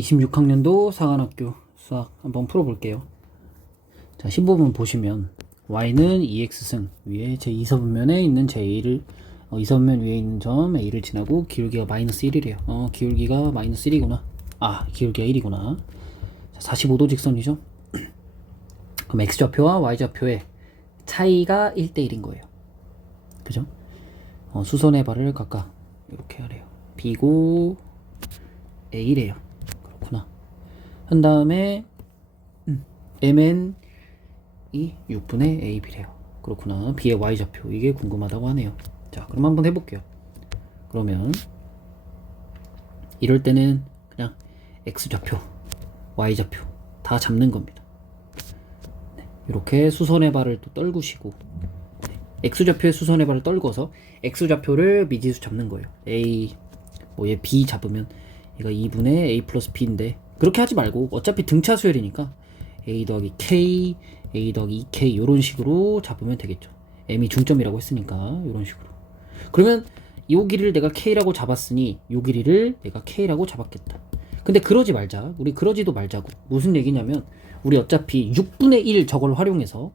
26학년도 사관학교 수학 한번 풀어볼게요. 자, 15번 보시면 y는 2x승 위에 제2서분면에 있는 j1을 2서분면 위에 있는 점 a를 지나고 기울기가 마이너스 1이래요. 기울기가 마이너스 1이구나. 기울기가 1이구나. 자, 45도 직선이죠. 그럼 x좌표와 y좌표의 차이가 1대1인 거예요. 그죠? 수선의 발을 각각 이렇게 하래요. b고 a래요. 그렇구나. 한 다음에 mn 이 6분의 ab래요. 그렇구나. b의 y좌표 이게 궁금하다고 하네요. 자, 그럼 한번 해볼게요. 그러면 이럴 때는 그냥 x좌표, y좌표 다 잡는 겁니다. 네, 이렇게 수선의 발을 또 떨구시고 x좌표의 수선의 발을 떨궈서 x좌표를 미지수 잡는 거예요. a 얘 b 잡으면 얘가 2분의 a 플러스 b인데 그렇게 하지 말고 어차피 등차 수열이니까 a 더하기 k, a 더하기 2k 이런 식으로 잡으면 되겠죠. m이 중점이라고 했으니까 이런 식으로. 그러면 이 길이를 내가 k라고 잡았으니 이 길이를 내가 k라고 잡았겠다. 근데 그러지 말자. 우리 그러지도 말자고. 무슨 얘기냐면 우리 어차피 6분의 1 저걸 활용해서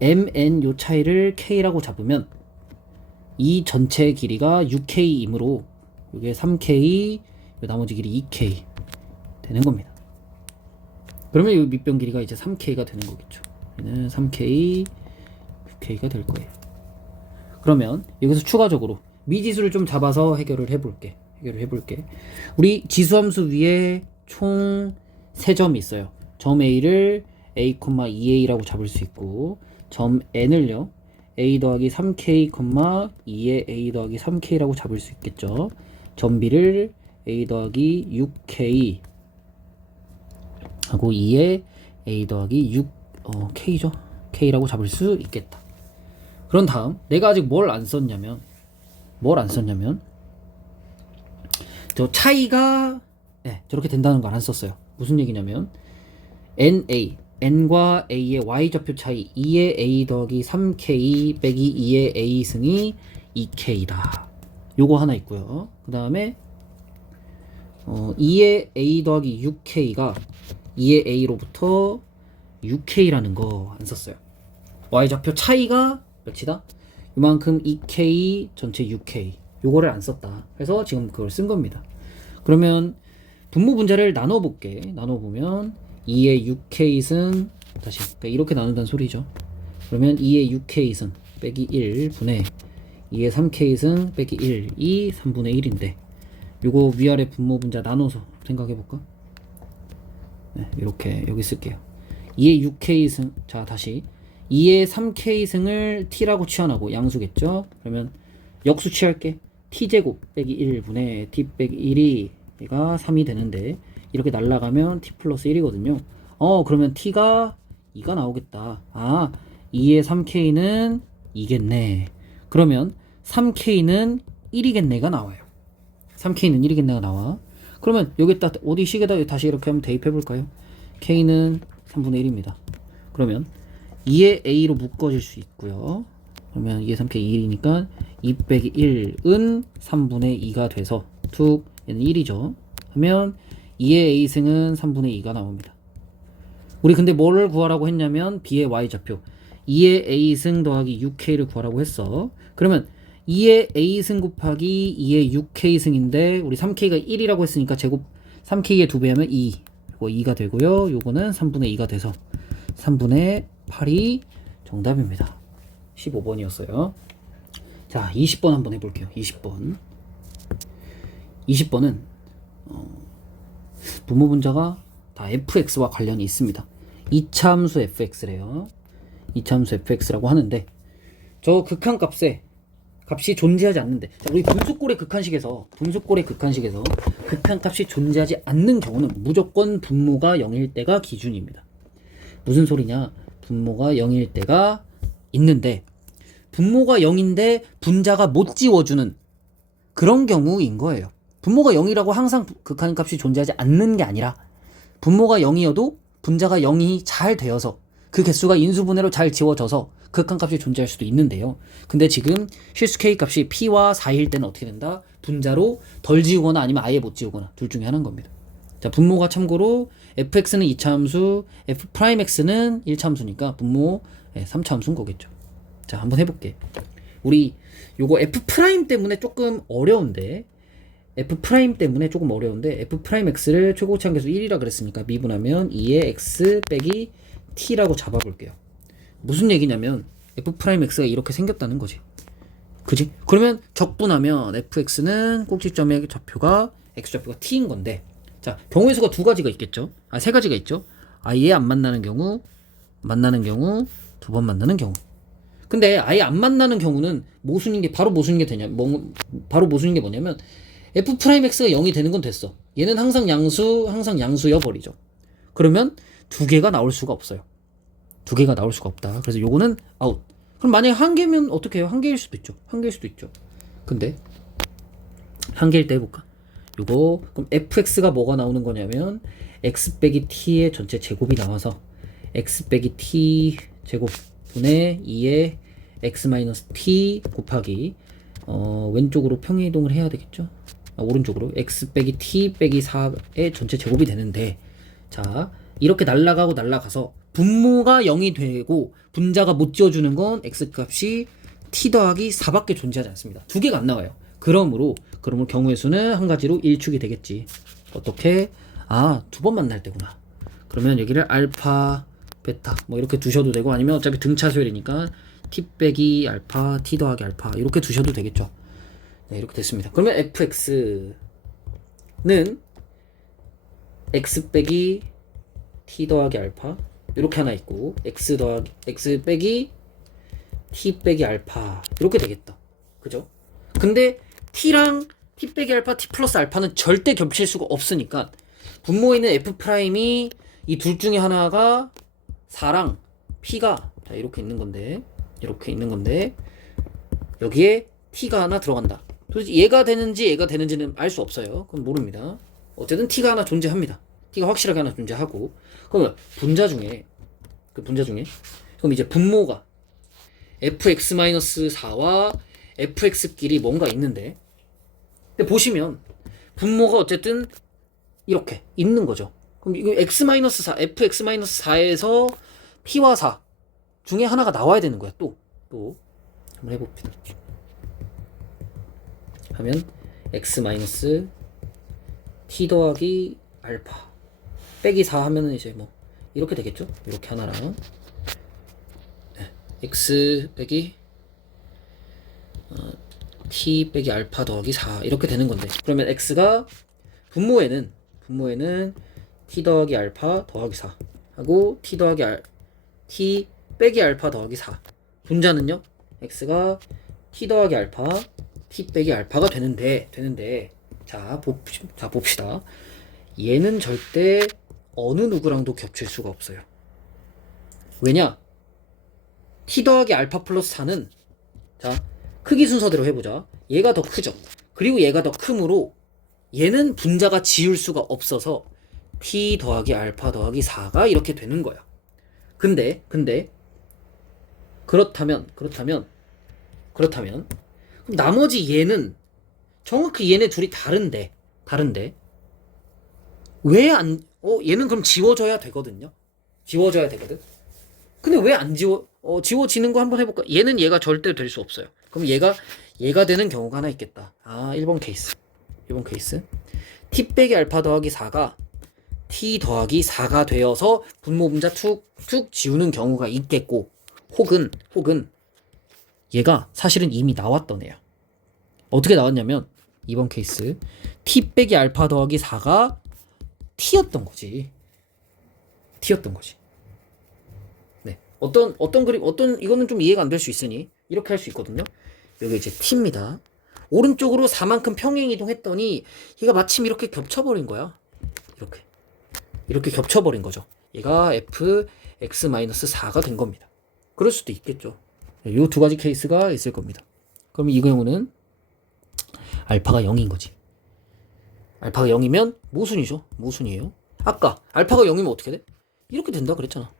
mn 요 차이를 k라고 잡으면 이 전체 길이가 6k이므로 이게 3k, 나머지 길이 2k 되는 겁니다. 그러면 이 밑변 길이가 이제 3k가 되는 거겠죠. 얘는 3k, 6k가 될 거예요. 그러면 여기서 추가적으로 미지수를 좀 잡아서 해결을 해볼게. 우리 지수함수 위에 총 3점이 있어요. 점 A를 A, 2A라고 잡을 수 있고 점 N을요 A 더하기 3K, 2에 A 더하기 3K라고 잡을 수 있겠죠. 점 B를 A 더하기 6K 하고 2에 A 더하기 6K죠. K라고 잡을 수 있겠다. 그런 다음 내가 아직 뭘 안 썼냐면 저 차이가 저렇게 된다는 걸 안 썼어요. 무슨 얘기냐면 n과 a의 y좌표 차이 2의 a 더하기 3k 빼기 2의 a 승이 2k다. 요거 하나 있고요. 그 다음에 2의 a 더하기 6k가 2의 a로부터 6k라는 거 안 썼어요. y좌표 차이가 몇이다? 이만큼 2k 전체 6k 요거를 안 썼다. 그래서 지금 그걸 쓴 겁니다. 그러면 분모 분자를 나눠볼게. 나눠보면 2의 6k승 다시 그러니까 이렇게 나눈다는 소리죠. 그러면 2의 6k승 빼기 1분의 2의 3k승 빼기 1이 3분의 1인데 요거 위아래 분모 분자 나눠서 생각해볼까? 이렇게 여기 쓸게요. 2의 6k승 자 다시 2의 3k승을 t라고 취한하고 양수겠죠? 그러면 역수 취할게. t제곱 빼기 1분의 t 빼기 1이 얘가 3이 되는데 이렇게 날라가면 t 플러스 1이거든요. 그러면 t가 2가 나오겠다. 2의 3k는 2겠네. 그러면 3k는 1이겠네가 나와요. 3k는 1이겠네가 나와. 그러면 여기다 어디 식에다 다시 이렇게 한번 대입해 볼까요? k는 3분의 1입니다. 그러면 2의 a로 묶어질 수 있고요. 그러면 2의 3k 2이니까 2 빼기 1은 3분의 2가 돼서 툭 얘는 1이죠. 하면 2의 a승은 3분의 2가 나옵니다. 우리 근데 뭐를 구하라고 했냐면 b의 y좌표 2의 a승 더하기 6k를 구하라고 했어. 그러면 2의 a승 곱하기 2의 6k승인데 우리 3k가 1이라고 했으니까 제곱 3k의 2배 하면 2 이거 2가 되고요. 요거는 3분의 2가 돼서 3분의 8이 정답입니다. 15번이었어요. 자, 20번 한번 해볼게요. 20번은 분모 분자가 다 fx와 관련이 있습니다. 2차 함수 fx래요. 2차 함수 fx라고 하는데 저 극한값에 값이 존재하지 않는데 자, 우리 분수꼴의 극한식에서 극한값이 존재하지 않는 경우는 무조건 분모가 0일 때가 기준입니다. 무슨 소리냐? 분모가 0일 때가 있는데 분모가 0인데 분자가 못 지워주는 그런 경우인 거예요. 분모가 0이라고 항상 극한값이 존재하지 않는 게 아니라 분모가 0이어도 분자가 0이 잘 되어서 그 개수가 인수분해로 잘 지워져서 극한값이 존재할 수도 있는데요. 근데 지금 실수 k값이 p와 4일 때는 어떻게 된다? 분자로 덜 지우거나 아니면 아예 못 지우거나 둘 중에 하나인 겁니다. 자, 분모가 참고로 fx는 2차 함수, f'x는 1차 함수니까 분모 3차 함수인 거겠죠. 자, 한번 해볼게. 우리 요거 f' 때문에 조금 어려운데 f' 때문에 조금 어려운데 f'x를 최고치 한계수 1이라 그랬으니까 미분하면 2의 x 빼기 t라고 잡아볼게요. 무슨 얘기냐면 f'x가 이렇게 생겼다는 거지. 그지? 그러면 적분하면 fx는 꼭지점의 좌표가 x좌표가 t인 건데, 자, 경우의 수가 두 가지가 있겠죠. 세 가지가 있죠. 아예 안 만나는 경우, 두 번 만나는 경우. 근데 아예 안 만나는 경우는 모순인 게 바로 모순인 게 되냐? 바로 모순인 게 뭐냐면 f'x가 0이 되는 건 됐어. 얘는 항상 양수여 버리죠. 그러면 두 개가 나올 수가 없어요. 두 개가 나올 수가 없다. 그래서 요거는 아웃. 그럼 만약에 한 개면 어떻게 해요? 한 개일 수도 있죠. 한 개일 수도 있죠. 근데 한 개일 때 해볼까? 요거 그럼 fx가 뭐가 나오는 거냐면 x 빼기 t의 전체 제곱이 나와서 x 빼기 t 제곱 분의 2의 x 마이너스 t 곱하기 왼쪽으로 평행이동을 해야 되겠죠? 오른쪽으로 x 빼기 t 빼기 4의 전체 제곱이 되는데, 자, 이렇게 날라가서 분모가 0이 되고 분자가 못 지어주는 건 x 값이 t 더하기 4밖에 존재하지 않습니다. 두 개가 안 나와요. 그러므로 경우의 수는 한 가지로 1축이 되겠지. 어떻게? 두 번 만날 때구나. 그러면 여기를 알파, 베타 뭐 이렇게 두셔도 되고, 아니면 어차피 등차수열이니까 t 빼기 알파, t 더하기 알파 이렇게 두셔도 되겠죠. 네, 이렇게 됐습니다. 그러면 fx는 x 빼기 t 더하기 알파 이렇게 하나 있고, x 빼기 t 빼기 알파 이렇게 되겠다. 그죠? 근데 t랑 t 빼기 알파, t 플러스 알파는 절대 겹칠 수가 없으니까 분모에 있는 f'이 이 둘 중에 하나가 4랑 p가 이렇게 있는 건데 여기에 t가 하나 들어간다. 도대체 얘가 되는지는 알 수 없어요. 그건 모릅니다. 어쨌든 t가 하나 존재합니다. t가 확실하게 하나 존재하고, 그러면 분자 중에 그럼 이제 분모가 fx-4와 fx끼리 뭔가 있는데, 근데 보시면 분모가 어쨌든 이렇게 있는 거죠. 그럼 이거 x-4, fx-4에서 p와 4 중에 하나가 나와야 되는 거야. 또 한번 해봅시다. 하면 x-t 더하기 알파 빼기 4 하면은 이제 뭐 이렇게 되겠죠. 이렇게 하나랑 x 빼기 t 빼기 알파 더하기 4 이렇게 되는 건데, 그러면 x가 분모에는 t 더하기 알파 더하기 4 하고 t 빼기 알파 더하기 4, 분자는요 x가 t 더하기 알파 t 빼기 알파가 되는데 자 봅시다. 얘는 절대 어느 누구랑도 겹칠 수가 없어요. 왜냐? t 더하기 알파 플러스 4는, 자, 크기 순서대로 해보자. 얘가 더 크죠. 그리고 얘가 더 크므로 얘는 분자가 지울 수가 없어서 t 더하기 알파 더하기 4가 이렇게 되는 거야. 근데 그렇다면 그럼 나머지 얘는 정확히 얘네 둘이 다른데 왜 얘는 그럼 지워져야 되거든요. 지워져야 되거든. 근데 왜 안 지워지는 거 한번 해볼까? 얘는 얘가 절대 될 수 없어요. 그럼 얘가 되는 경우가 하나 있겠다. 1번 케이스. t 빼기 알파 더하기 4가 t 더하기 4가 되어서 분모 분자 툭툭 지우는 경우가 있겠고, 혹은 얘가 사실은 이미 나왔던 애야. 어떻게 나왔냐면 2번 케이스 t 빼기 알파 더하기 4가 t였던 거지. 네. 어떤 그림, 이거는 좀 이해가 안 될 수 있으니 이렇게 할 수 있거든요. 여기 이제 t입니다. 오른쪽으로 4만큼 평행 이동했더니 얘가 마침 이렇게 겹쳐버린 거야. 이렇게 겹쳐버린 거죠. 얘가 fx-4가 된 겁니다. 그럴 수도 있겠죠. 이 두 가지 케이스가 있을 겁니다. 그럼 이 경우는 알파가 0인 거지. 알파가 0이면 모순이죠. 모순이에요. 아까 알파가 0이면 어떻게 돼? 이렇게 된다 그랬잖아.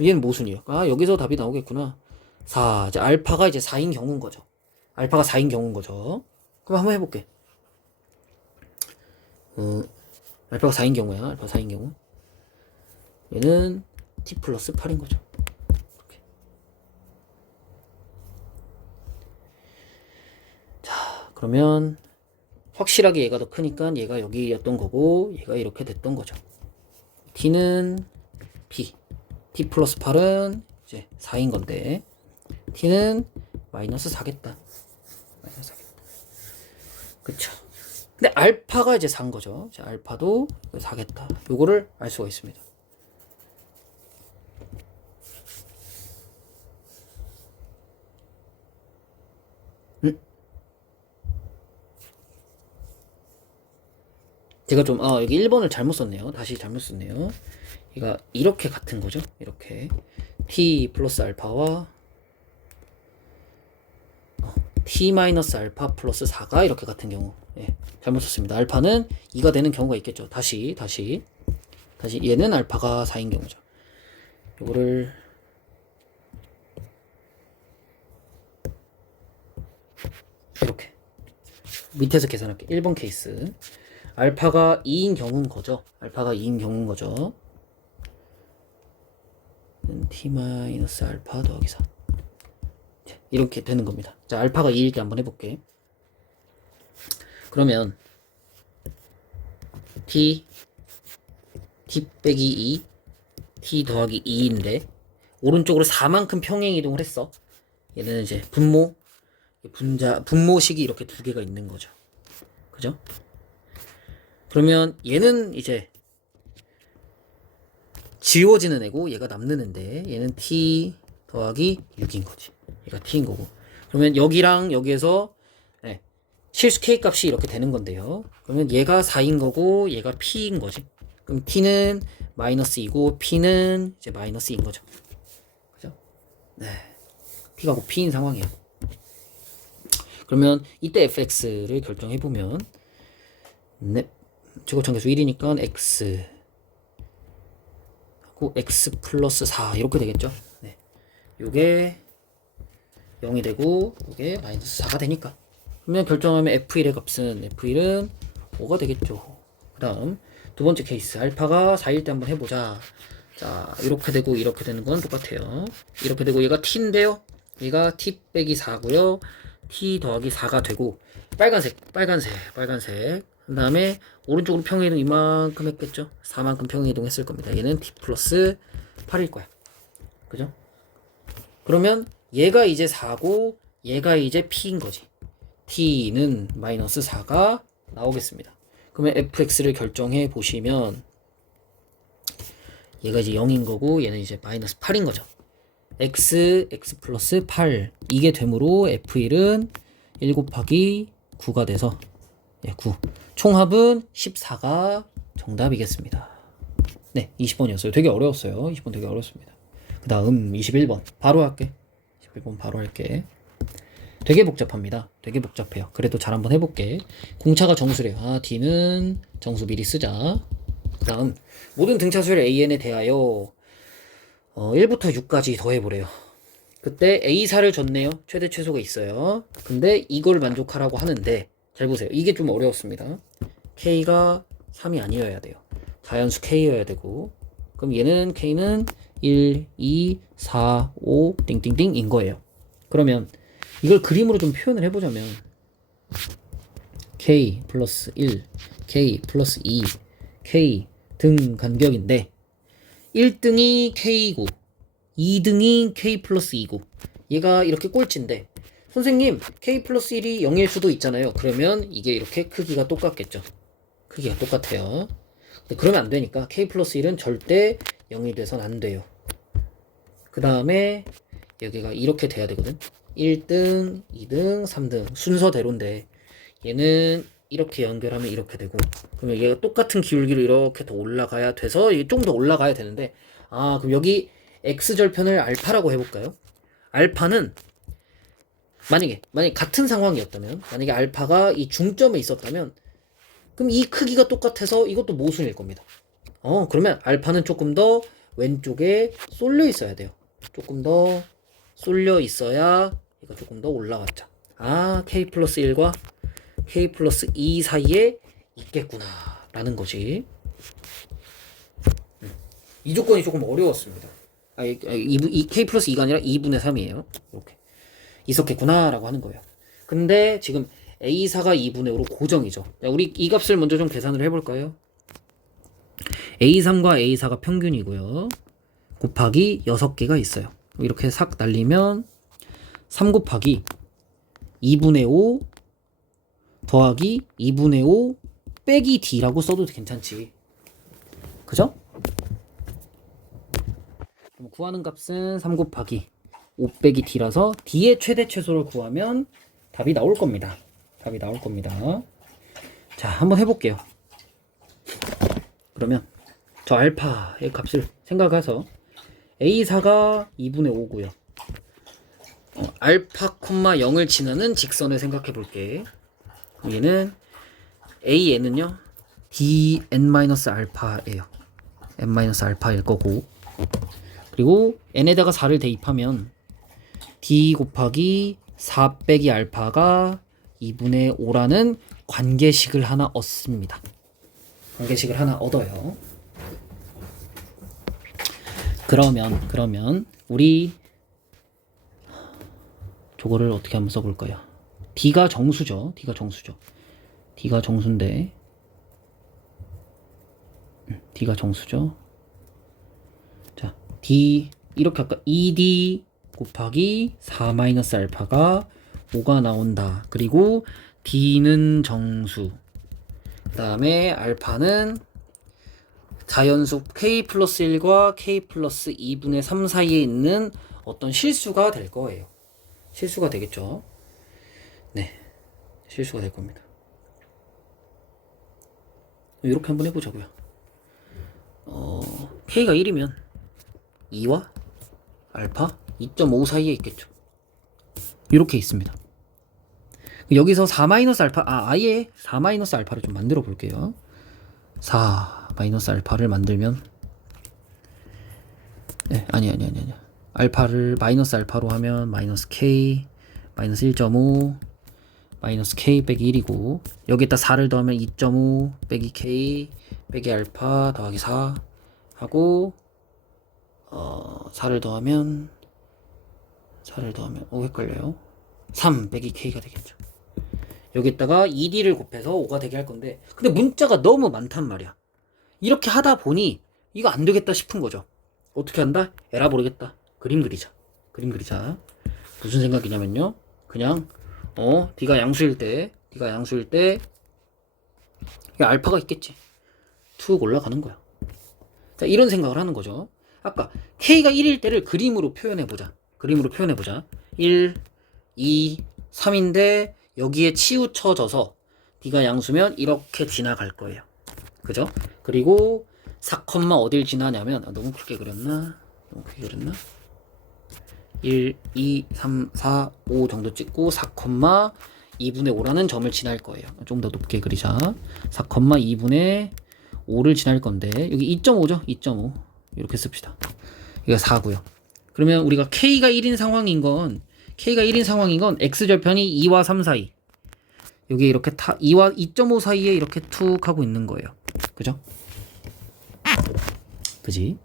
얘는 모순이에요. 여기서 답이 나오겠구나. 4. 이제 알파가 이제 4인 경우인 거죠. 그럼 한번 해볼게. 알파가 4인 경우야. 알파 4인 경우. 얘는 t 플러스 8인 거죠. 이렇게. 자, 그러면 확실하게 얘가 더 크니까 얘가 여기였던 거고 얘가 이렇게 됐던 거죠. t는 b, t 플러스 8은 이제 4인 건데 t는 마이너스 4겠다. 마이너스 4겠다. 그쵸. 근데 알파가 이제 4인 거죠. 자, 알파도 4겠다. 요거를 알 수가 있습니다. 제가 좀 여기 1번을 잘못 썼네요. 다시 잘못 썼네요. 얘가 이렇게 같은 거죠. 이렇게 t 플러스 알파와 t 마이너스 알파 플러스 4가 이렇게 같은 경우. 예, 잘못 썼습니다. 알파는 2가 되는 경우가 있겠죠. 다시 얘는 알파가 4인 경우죠. 요거를 이렇게 밑에서 계산할게요. 1번 케이스. 알파가 2인 경우인 거죠. 알파가 2인 경우인 거죠. t 마이너스 알파 더하기 4. 이렇게 되는 겁니다. 자, 알파가 2일 때 한번 해볼게. 그러면 t 빼기 2 t 더하기 2인데 오른쪽으로 4만큼 평행 이동을 했어. 얘는 이제 분모식이 이렇게 두 개가 있는 거죠. 그죠? 그러면 얘는 이제 지워지는 애고 얘가 남는 애인데 얘는 t 더하기 6인 거지. 얘가 t인 거고. 그러면 여기랑 여기에서 실수 k 값이 이렇게 되는 건데요. 그러면 얘가 4인 거고 얘가 p인 거지. 그럼 t는 마이너스 2고 p는 이제 마이너스 2인 거죠. 그죠? 네. p가 곧 p인 상황이에요. 그러면 이때 fx를 결정해 보면 최고차계수 1이니까 x 하고 x 플러스 4 이렇게 되겠죠. 네. 요게 0이 되고 요게 마이너스 4가 되니까 그러면 결정하면 f1의 값은 f1은 5가 되겠죠. 그 다음 두 번째 케이스 알파가 4일 때 한번 해보자. 자, 이렇게 되고 이렇게 되는 건 똑같아요. 이렇게 되고 얘가 t인데요. 얘가 t 빼기 4고요. t 더하기 4가 되고 빨간색 그 다음에 오른쪽으로 평행이동 이만큼 했겠죠. 4만큼 평행이동 했을 겁니다. 얘는 t 플러스 8일 거야. 그죠? 그러면 얘가 이제 4고 얘가 이제 p인 거지. t는 마이너스 4가 나오겠습니다. 그러면 fx를 결정해 보시면 얘가 이제 0인 거고 얘는 이제 마이너스 8인 거죠. x 플러스 8 이게 되므로 f1은 1 곱하기 9가 돼서 9 총합은 14가 정답이겠습니다. 네, 20번이었어요. 되게 어려웠어요. 20번 되게 어렵습니다. 그 다음 21번 바로 할게. 21번 바로 할게. 되게 복잡합니다. 되게 복잡해요. 그래도 잘 한번 해볼게. 공차가 정수래요. D는 정수 미리 쓰자. 그 다음 모든 등차수열 AN에 대하여 1부터 6까지 더해보래요. 그때 A4를 줬네요. 최대 최소가 있어요. 근데 이걸 만족하라고 하는데 잘 보세요. 이게 좀 어려웠습니다. K가 3이 아니어야 돼요. 자연수 K여야 되고 그럼 얘는 K는 1, 2, 4, 5 띵띵띵인 거예요. 그러면 이걸 그림으로 좀 표현을 해보자면 K 플러스 1, K 플러스 2, K 등 간격인데 1등이 K고 2등이 K 플러스 2고 얘가 이렇게 꼴찌인데 선생님 K 플러스 1이 0일 수도 있잖아요. 그러면 이게 이렇게 크기가 똑같겠죠. 크기가 똑같아요. 근데 그러면 안 되니까 K 플러스 1은 절대 0이 돼선 안 돼요. 그 다음에 여기가 이렇게 돼야 되거든. 1등, 2등, 3등 순서대로인데 얘는 이렇게 연결하면 이렇게 되고 그러면 얘가 똑같은 기울기로 이렇게 더 올라가야 돼서 이게 좀 더 올라가야 되는데 그럼 여기 x절편을 알파라고 해볼까요? 알파는 만약에 같은 상황이었다면 만약에 알파가 이 중점에 있었다면 그럼 이 크기가 똑같아서 이것도 모순일 겁니다. 그러면 알파는 조금 더 왼쪽에 쏠려 있어야 돼요. 조금 더 쏠려 있어야 얘가 조금 더 올라갔죠. K 플러스 1과 K 플러스 2 사이에 있겠구나 라는 거지. 이 조건이 조금 어려웠습니다. 이 k 플러스 2가 아니라 2분의 3이에요. 이렇게 있었겠구나 라고 하는 거예요. 근데 지금 A4가 2분의 5로 고정이죠. 자, 우리 이 값을 먼저 좀 계산을 해볼까요? A3과 A4가 평균이고요. 곱하기 6개가 있어요. 이렇게 싹 날리면 3 곱하기 2분의 5 더하기 2분의 5 빼기 D라고 써도 괜찮지. 그죠? 그럼 구하는 값은 3 곱하기 5 빼기 D라서 D의 최대 최소를 구하면 답이 나올 겁니다. 답이 나올 겁니다. 자, 한번 해볼게요. 그러면 저 알파의 값을 생각해서 A4가 2분의 5고요. 알파, 0을 지나는 직선을 생각해 볼게. 얘는 AN은요 dn-알파예요. n-알파일 거고, 그리고 n에다가 4를 대입하면 d 곱하기 4 빼기 알파가 2분의 5라는 관계식을 하나 얻습니다. 관계식을 하나 얻어요. 그러면 우리 저거를 어떻게 한번 써볼까요? D가 정수죠. D가 정수인데 D가 정수죠. 자, D 이렇게 할까? 2D 곱하기 4 마이너스 알파가 5가 나온다. 그리고 D는 정수, 그 다음에 알파는 자연수 K 플러스 1과 K 플러스 2분의 3 사이에 있는 어떤 실수가 될 거예요. 실수가 되겠죠. 네, 실수가 될 겁니다. 이렇게 한번 해보자고요. K가 1이면 2와 알파 2.5 사이에 있겠죠. 이렇게 있습니다. 여기서 4 마이너스 알파, 아예 4 마이너스 알파를 좀 만들어 볼게요. 4 마이너스 알파를 만들면, 네, 아니. 알파를 마이너스 알파로 하면 마이너스 K, 마이너스 1.5, 마이너스 K 빼기 1이고, 여기다 4를 더하면 2.5 빼기 K 빼기 알파 더하기 4 하고, 4를 더하면 헷갈려요. 3 빼기 K가 되겠죠. 여기다가 2D를 곱해서 5가 되게 할 건데, 근데 문자가 너무 많단 말이야. 이렇게 하다 보니 이거 안 되겠다 싶은 거죠. 어떻게 한다? 에라 모르겠다. 그림 그리자. 무슨 생각이냐면요. 그냥 D가 양수일 때 알파가 있겠지. 툭 올라가는 거야. 자, 이런 생각을 하는 거죠. 아까 K가 1일 때를 그림으로 표현해 보자. 1, 2, 3인데 여기에 치우쳐져서 D가 양수면 이렇게 지나갈 거예요. 그죠? 그리고 4, 어딜 지나냐면, 너무 크게 그렸나? 1, 2, 3, 4, 5 정도 찍고 4, 2분의 5라는 점을 지날 거예요. 좀 더 높게 그리자. 4, 2분의 5를 지날 건데, 여기 2.5죠? 2.5. 이렇게 씁시다. 이거 4고요. 그러면 우리가 K가 1인 상황인 건 X절편이 2와 3 사이. 여기 이렇게 2와 2.5 사이에 이렇게 툭 하고 있는 거예요. 그죠? 그지?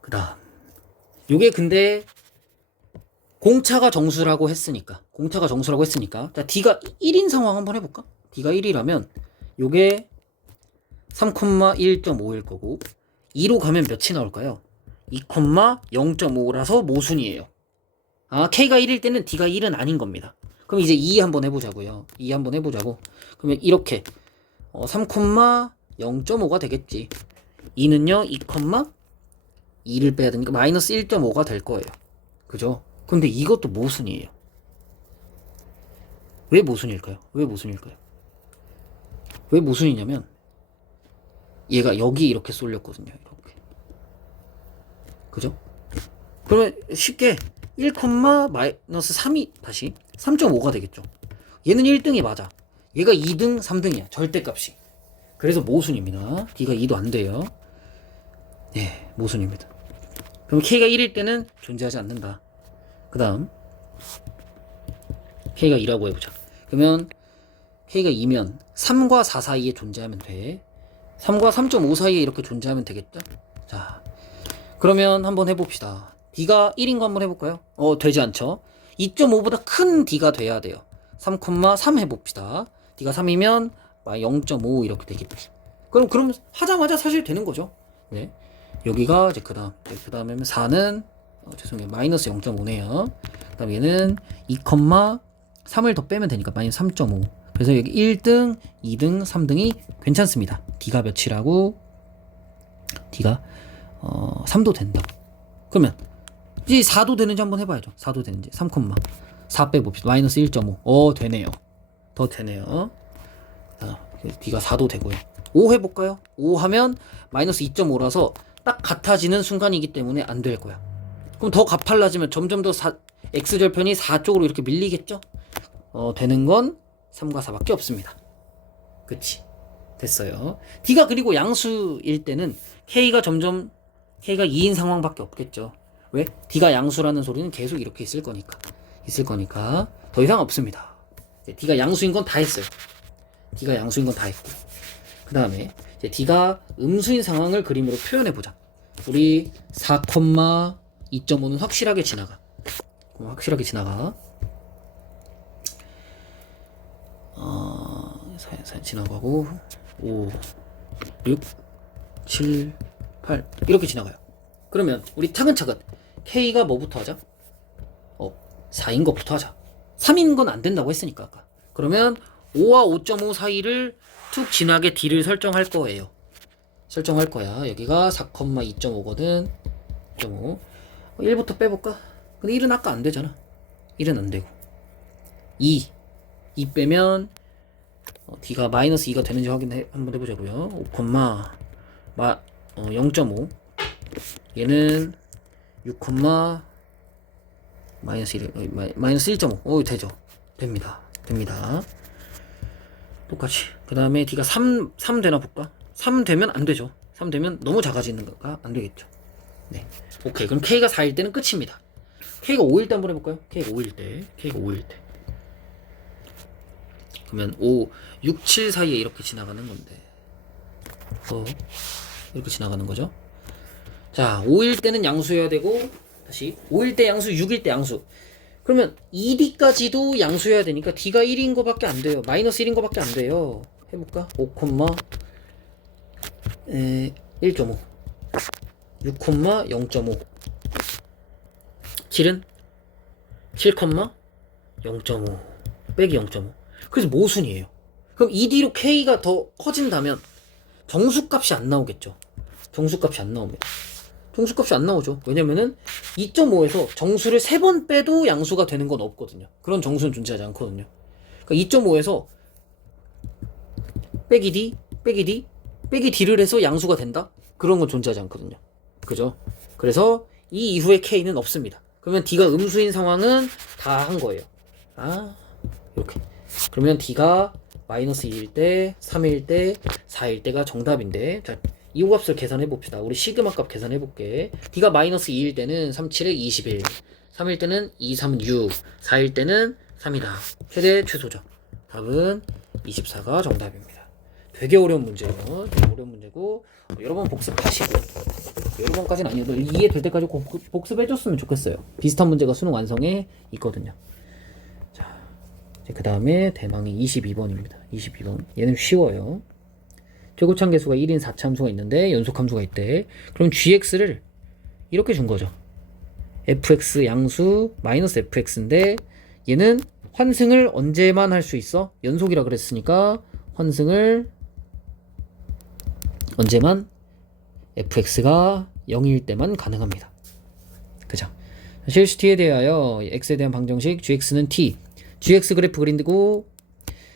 그 다음. 요게 근데 공차가 정수라고 했으니까. 자, D가 1인 상황 한번 해볼까? D가 1이라면 요게 3,1.5일 거고, 2로 가면 몇이 나올까요? 2,0.5라서 모순이에요. K가 1일 때는 D가 1은 아닌 겁니다. 그럼 이제 2 한번 해보자고요. 그러면 이렇게 3,0.5가 되겠지. 2는요 2,2를 빼야 되니까 마이너스 1.5가 될 거예요. 그죠? 근데 이것도 모순이에요. 왜 모순일까요? 왜 모순이냐면 얘가 여기 이렇게 쏠렸거든요. 이렇게. 그죠? 그러면 쉽게 1, 마이너스 3이 다시 3.5가 되겠죠. 얘는 1등이 맞아. 얘가 2등, 3등이야. 절대값이. 그래서 모순입니다. D가 2도 안 돼요. 네, 모순입니다. 그럼 K가 1일 때는 존재하지 않는다. 그 다음 K가 2라고 해보자. 그러면 K가 2면 3과 4 사이에 존재하면 돼. 3과 3.5 사이에 이렇게 존재하면 되겠죠? 자, 그러면 한번 해봅시다. D가 1인 거 한번 해볼까요? 되지 않죠? 2.5보다 큰 D가 돼야 돼요. 3,3 해봅시다. D가 3이면 0.5 이렇게 되겠지. 그럼 하자마자 사실 되는 거죠. 네. 여기가 이제 그 다음에 4는 죄송해요. 마이너스 0.5네요. 그 다음에 얘는 2,3을 더 빼면 되니까 마이너스 3.5. 그래서 여기 1등, 2등, 3등이 괜찮습니다. D가 몇이라고? D가 3도 된다. 그러면 이제 4도 되는지 한번 해봐야죠. 4도 되는지 3,4 빼봅시다. 마이너스 1.5. 되네요. 더 되네요. D가 4도 되고요. 5 해볼까요? 5 하면 마이너스 2.5라서 딱 같아지는 순간이기 때문에 안 될 거야. 그럼 더 가팔라지면 점점 더 x절편이 4 쪽으로 이렇게 밀리겠죠? 되는 건 3과 4밖에 없습니다. 그치? 됐어요. D가 그리고 양수일 때는 K가 2인 상황밖에 없겠죠. 왜? D가 양수라는 소리는 계속 이렇게 있을 거니까 더 이상 없습니다. D가 양수인 건 다 했어요. D가 양수인 건 다 했고, 그 다음에 D가 음수인 상황을 그림으로 표현해보자. 우리 4,2.5는 확실하게 지나가. 지나가고 5, 6, 7, 8 이렇게 지나가요. 그러면 우리 차근차근 K가 뭐부터 하자? 4인 것부터 하자. 3인 건 안 된다고 했으니까 아까. 그러면 5와 5.5 사이를 툭 지나게 D를 설정할 거예요. 설정할 거야. 여기가 4,2.5거든. 2.5. 1부터 빼볼까? 근데 1은 아까 안 되잖아. 1은 안 되고. 2 빼면 D가 마이너스 2가 되는지 한번 해보자고요. 0.5. 얘는 6, 마이너스 1.5. 되죠. 됩니다. 똑같이. 그 다음에 D가 3 되나 볼까? 3 되면 안 되죠. 3 되면 너무 작아지는 거가 안 되겠죠. 네. 오케이. 그럼 K가 4일 때는 끝입니다. K가 5일 때 한번 해볼까요? K가 5일 때. 그러면 6, 7 사이에 이렇게 지나가는 건데. 이렇게 지나가는 거죠. 자, 5일 때는 양수여야 되고, 다시 5일 때 양수, 6일 때 양수. 그러면 2D까지도 양수여야 되니까 D가 1인 거밖에 안 돼요. 마이너스 1인 거밖에 안 돼요. 해볼까? 5, 1.5. 6, 0.5. 7은 7, 0.5 빼기 0.5. 그래서 모순이에요. 그럼 2D로 K가 더 커진다면 정수값이 안 나오겠죠. 정수값이 안 나오죠. 왜냐면은 2.5에서 정수를 3번 빼도 양수가 되는 건 없거든요. 그런 정수는 존재하지 않거든요. 그러니까 2.5에서 빼기 D, 빼기 D를 해서 양수가 된다? 그런 건 존재하지 않거든요. 그죠? 그래서 이 이후에 K는 없습니다. 그러면 D가 음수인 상황은 다 한 거예요. 이렇게. 그러면 D가 마이너스 2일 때, 3일 때, 4일 때가 정답인데, 자, 이 값을 계산해 봅시다. 우리 시그마 값 계산해 볼게. D가 마이너스 2일 때는 3, 7에 21, 3일 때는 2, 3은 6, 4일 때는 3이다. 최소죠. 답은 24가 정답입니다. 되게 어려운 문제예요. 고 여러 번 복습하시고, 여러 번까지는 아니어도 이해될 때까지 복습해줬으면 좋겠어요. 비슷한 문제가 수능 완성에 있거든요. 자, 그 다음에 대망의 22번입니다. 22번. 얘는 쉬워요. 최고차함계수가 1인 4차함수가 있는데 연속함수가 있대. 그럼 gx를 이렇게 준 거죠. fx 양수 마이너스 fx인데 얘는 환승을 언제만 할 수 있어? 연속이라 그랬으니까 환승을 언제만? fx가 0일 때만 가능합니다. 그죠? 실수t에 대하여 x에 대한 방정식 gx는 t. gx 그래프 그린고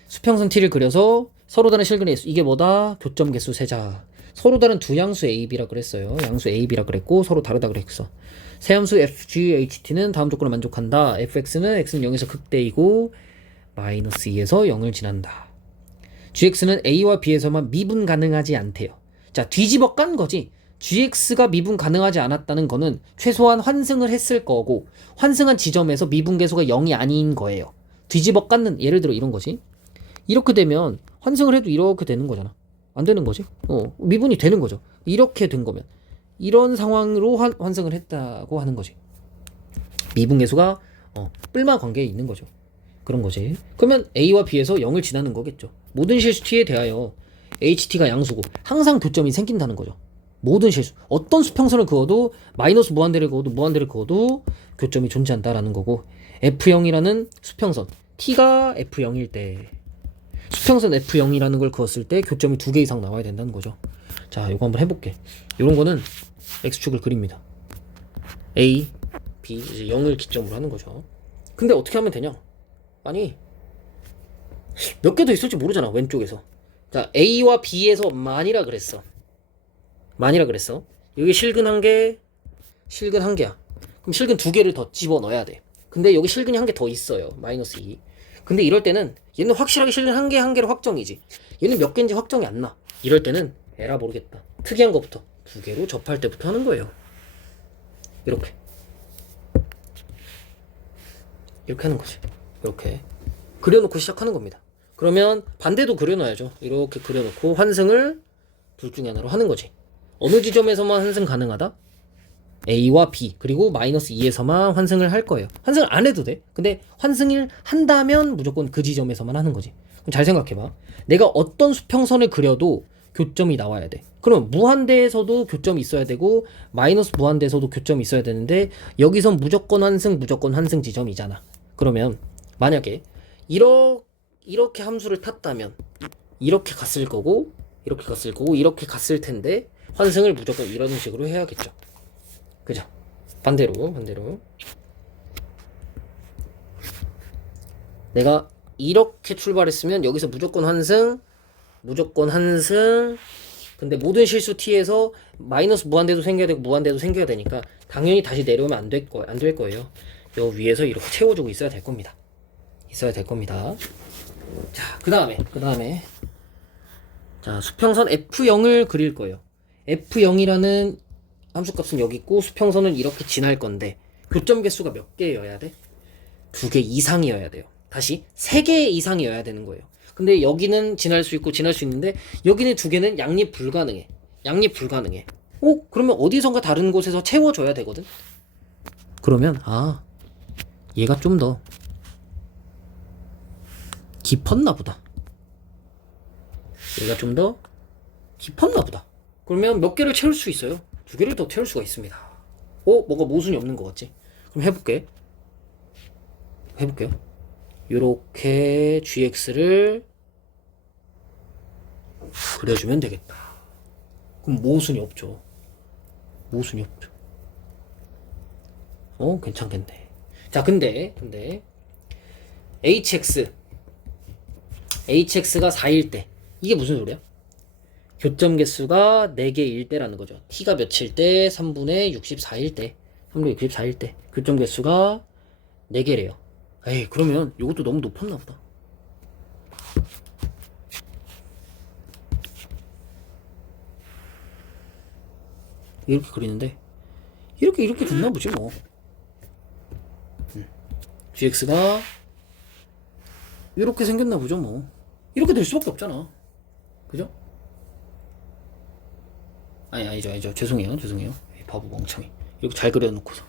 수평선 t를 그려서 서로 다른 실근의 수. 이게 뭐다? 교점 개수 세자. 서로 다른 두 양수 AB라 그랬어요. 양수 AB라 그랬고 서로 다르다 그랬어. 세함수 FGHT는 다음 조건을 만족한다. fx는 x는 0에서 극대이고 마이너스 2에서 0을 지난다. gx는 a와 b에서만 미분 가능하지 않대요. 자, 뒤집어 깐 거지. gx가 미분 가능하지 않았다는 거는 최소한 환승을 했을 거고 환승한 지점에서 미분 계수가 0이 아닌 거예요. 뒤집어 깠는 예를 들어 이런 거지. 이렇게 되면 환승을 해도 이렇게 되는 거잖아. 안 되는 거지. 미분이 되는 거죠. 이렇게 된 거면 이런 상황으로 환승을 했다고 하는 거지. 미분계수가 뿔마 관계에 있는 거죠. 그런 거지. 그러면 A와 B에서 0을 지나는 거겠죠. 모든 실수 T에 대하여 HT가 양수고 항상 교점이 생긴다는 거죠. 모든 실수. 어떤 수평선을 그어도 마이너스 무한대를 그어도 무한대를 그어도 교점이 존재한다라는 거고, F0이라는 수평선 T가 F0일 때 수평선 F0이라는 걸 그었을 때 교점이 2개 이상 나와야 된다는 거죠. 자, 이거 한번 해볼게. 이런 거는 X축을 그립니다. A, B, 이제 0을 기점으로 하는 거죠. 근데 어떻게 하면 되냐? 아니, 몇 개 더 있을지 모르잖아, 왼쪽에서. 자, A와 B에서 만이라 그랬어. 만이라 그랬어. 여기 실근 한 개, 실근 한 개야. 그럼 실근 2개를 더 집어 넣어야 돼. 근데 여기 실근이 한 개 더 있어요. 마이너스 2. 근데 이럴 때는 얘는 확실하게 실근 한 개 한 개로 확정이지. 얘는 몇 개인지 확정이 안 나. 이럴 때는 에라 모르겠다. 특이한 것부터 2개로 접할 때부터 하는 거예요. 이렇게. 이렇게 하는 거지. 이렇게. 그려놓고 시작하는 겁니다. 그러면 반대도 그려놔야죠. 이렇게 그려놓고 환승을 둘 중에 하나로 하는 거지. 어느 지점에서만 환승 가능하다? A와 B 그리고 마이너스 2에서만 환승을 할 거예요. 환승을 안 해도 돼. 근데 환승을 한다면 무조건 그 지점에서만 하는 거지. 그럼 잘 생각해봐. 내가 어떤 수평선을 그려도 교점이 나와야 돼. 그러면 무한대에서도 교점이 있어야 되고 마이너스 무한대에서도 교점이 있어야 되는데 여기선 무조건 환승 지점이잖아. 그러면 만약에 이렇게 함수를 탔다면 이렇게 갔을 거고 이렇게 갔을 텐데 환승을 무조건 이런 식으로 해야겠죠. 그죠? 반대로 내가 이렇게 출발했으면 여기서 무조건 환승 근데 모든 실수 T에서 마이너스 무한대도 생겨야 되고 무한대도 생겨야 되니까 당연히 다시 내려오면 안 될 거예요. 요 위에서 이렇게 채워주고 있어야 될 겁니다. 자, 그 다음에 자, 수평선 F0을 그릴 거예요. F0이라는 함수값은 여기 있고 수평선은 이렇게 지날 건데 교점 개수가 몇 개여야 돼? 2개 이상이어야 돼요. 다시 3개 이상이어야 되는 거예요. 근데 여기는 지날 수 있고 지날 수 있는데 여기는 2개는 양립 불가능해. 그러면 어디선가 다른 곳에서 채워줘야 되거든. 그러면 얘가 좀 더 깊었나 보다. 그러면 몇 개를 채울 수 있어요? 2개를 더 채울 수가 있습니다. 뭔가 모순이 없는 것 같지? 그럼 해볼게요. 요렇게 gx를 그려주면 되겠다. 그럼 모순이 없죠. 괜찮겠네. 자, 근데 hx가 4일 때 이게 무슨 소리야? 교점 개수가 4개일 때라는 거죠. t가 몇일 때? 3분의 64일 때. 교점 개수가 4개래요. 그러면 이것도 너무 높았나 보다. 이렇게 그리는데 이렇게 됐나 보지 뭐. gx가 이렇게 생겼나 보죠 뭐. 이렇게 될 수밖에 없잖아. 그죠? 아니죠. 죄송해요. 바보 멍청이. 이렇게 잘 그려놓고서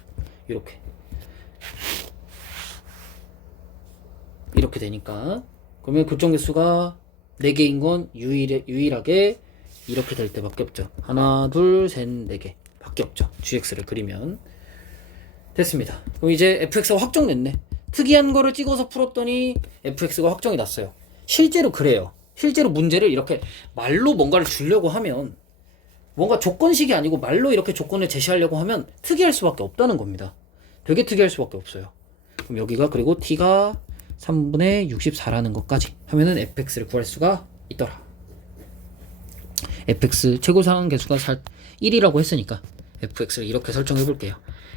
이렇게 되니까 그러면 교점 개수가 4개인 건 유일하게 이렇게 될 때밖에 없죠. 하나, 둘, 셋, 4개 밖에 없죠. gx를 그리면 됐습니다. 그럼 이제 fx가 확정됐네. 특이한 거를 찍어서 풀었더니 fx가 확정이 났어요. 실제로 그래요. 실제로 문제를 이렇게 말로 뭔가를 주려고 하면 뭔가 조건식이 아니고 말로 이렇게 조건을 제시하려고 하면 특이할 수밖에 없다는 겁니다. 되게 특이할 수밖에 없어요. 그럼 여기가 그리고 t가 3분의 64라는 것까지 하면은 fx를 구할 수가 있더라. fx 최고상한 개수가 1이라고 했으니까 fx를 이렇게 설정해 볼게요.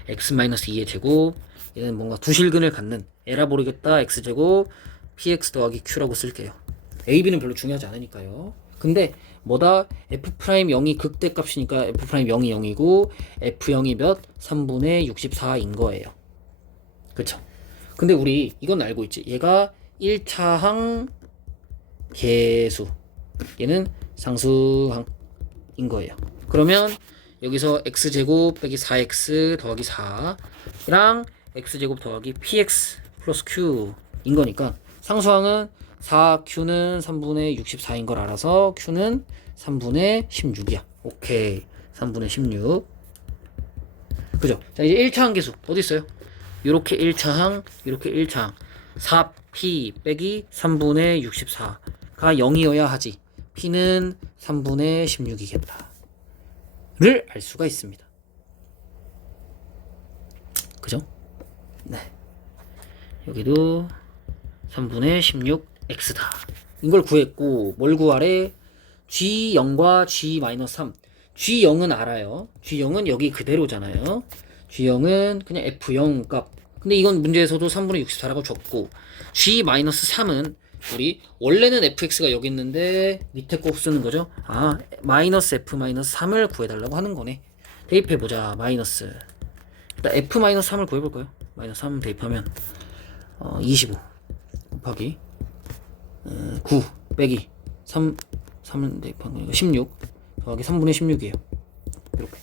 x-2의 제곱, 얘는 뭔가 두실근을 갖는 에라 모르겠다 x제곱 px 더하기 q라고 쓸게요. a, b는 별로 중요하지 않으니까요. 근데 뭐다? f'0이 극대값이니까 f'0이 0이고 f'0이 몇? 3분의 64인 거예요. 그쵸? 근데 우리 이건 알고 있지. 얘가 1차항 개수, 얘는 상수항인 거예요. 그러면 여기서 x제곱 빼기 4x 더하기 4랑 x제곱 더하기 px 플러스 q인 거니까 상수항은 4q는 3분의 64인 걸 알아서 q는 3분의 16이야. 오케이. 3분의 16. 그죠? 자, 이제 1차 항계수 어디 있어요? 요렇게 1차항, 요렇게 1차항. 4p 빼기 3분의 64가 0이어야 하지. p는 3분의 16이겠다. 를 알 수가 있습니다. 그죠? 네. 여기도 3분의 16x다. 이걸 구했고, 뭘 구하래? g0과 g-3. g0은 알아요. g0은 여기 그대로잖아요. g0은 그냥 f0 값. 근데 이건 문제에서도 3분의 64라고 줬고, g-3은 우리 원래는 fx가 여기 있는데 밑에 꼭 쓰는 거죠. 아, 마이너스 f-3을 구해달라고 하는 거네. 대입해보자. 마이너스. 일단 f-3을 구해볼까요? 마이너스 3 대입하면 25 곱하기 9 빼기 3은 대입하면 16 더하기 3분의 16이에요. 이렇게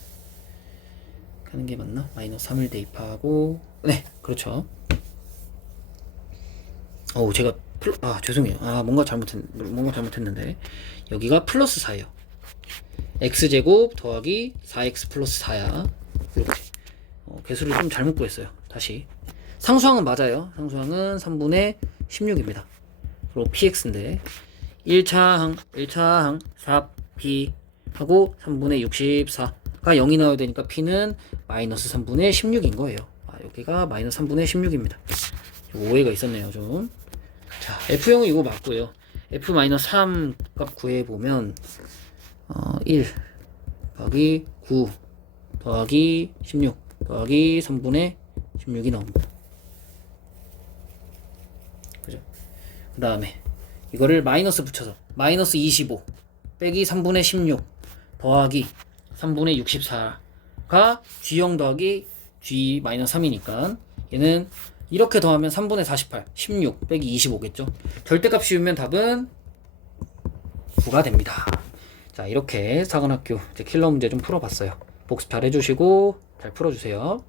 하는 게 맞나? 마이너스 3을 대입하고 네, 그렇죠. 제가 죄송해요. 뭔가 잘못했는데 여기가 플러스 4예요. x제곱 더하기 4x 플러스 4야. 이렇게 개수를 좀 잘못 구했어요. 다시 상수항은 맞아요. 상수항은 3분의 16입니다. 그리고 px인데 1차항 4p 하고 3분의 64가 0이 나와야 되니까 p는 마이너스 3분의 16인 거예요. 여기가 마이너스 3분의 16입니다. 오해가 있었네요, 좀. 자, F0은 이거 맞고요. F-3 값 구해보면 1 더하기 9 더하기 16 더하기 3분의 16이 나옵니다. 그죠? 그 다음에 이거를 마이너스 붙여서 마이너스 25 빼기 3분의 16 더하기 3분의 64가 G0 더하기 G-3이니까 얘는 이렇게 더하면 3분의 48 16 빼기 25겠죠. 절대값 씌우면 답은 9가 됩니다. 자, 이렇게 사관학교 킬러 문제 좀 풀어봤어요. 복습 잘 해주시고 잘 풀어주세요.